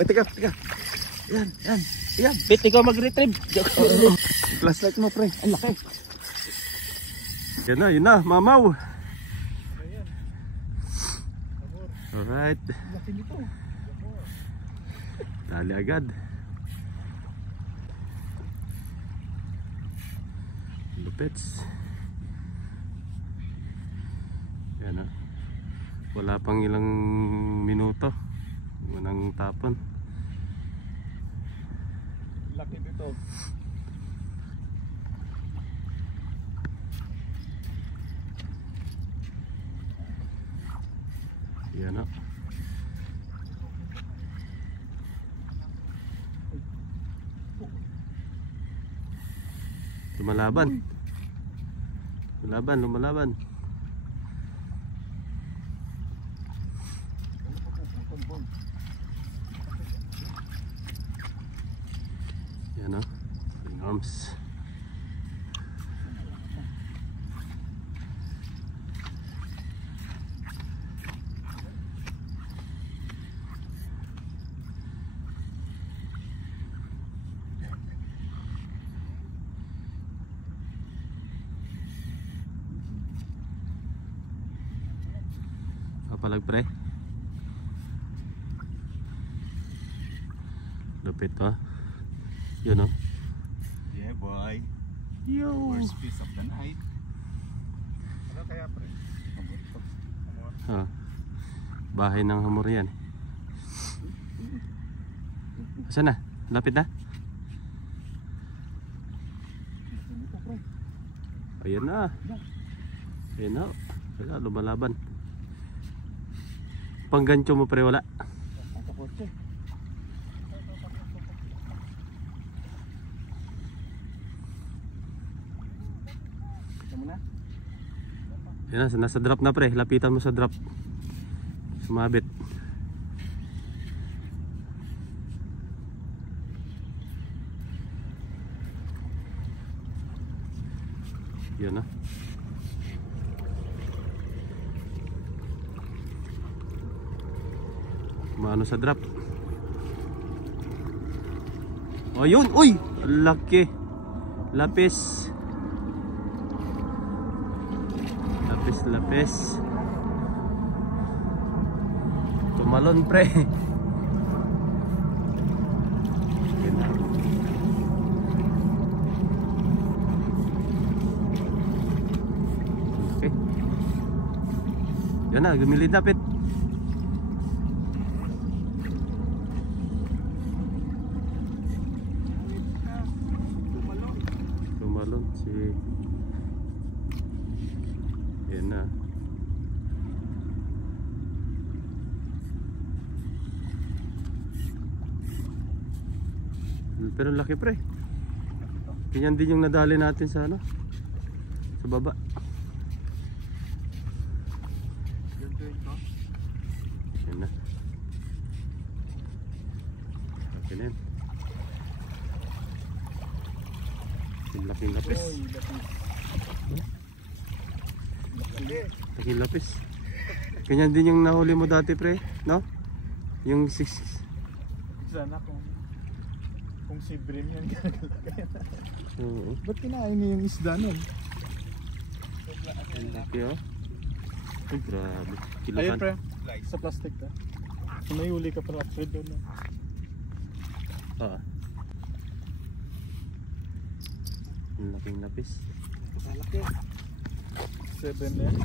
Ay, teka. Yan. Pit, ikaw mag-retrieve. Flashlight mo, pre. Ang laki. Yun na, mamaw. Alright. Laki nito. Dali agad. Lupits. Yan na. Wala pang ilang minuto. Unang tapon. Laki nito. Yan na. Lumalaban. Yan na. Arms. Papalag pre. Lupit to. Yun o. Yeah, boy. Yo. First piece of the night. Ano kaya, pre? Bahay ng hamor yan. Asan na? Lapit na? Ayan na. Wala, lumalaban. Panggancho mo pre, wala. Yan na, nasa drop na pre. Lapitan mo sa drop. Sumabit. Yan na. Maano sa drop. Oh yun, uy, laki. Lapis. Tumalon pre. Okay. Yan na, gumilid na pit. Tumalon si. Yan na. Pero laki pre. Ganyan din yung nadali natin sa ano, sa baba. Yan na. Okay na yun. Laking lapis. Laking lapis. Ganyan din yung nahuli mo dati pre, no? Yung 6. Sana kung si Brim yan. Oo. Ba't kinain niya yung isda nun? Laki oh. Ay grabe. Ayun Kilukan. pre, sa plastic ka. Kung may huli ka pala, thread doon na. Laking lapis. Malaki. 7 na yan.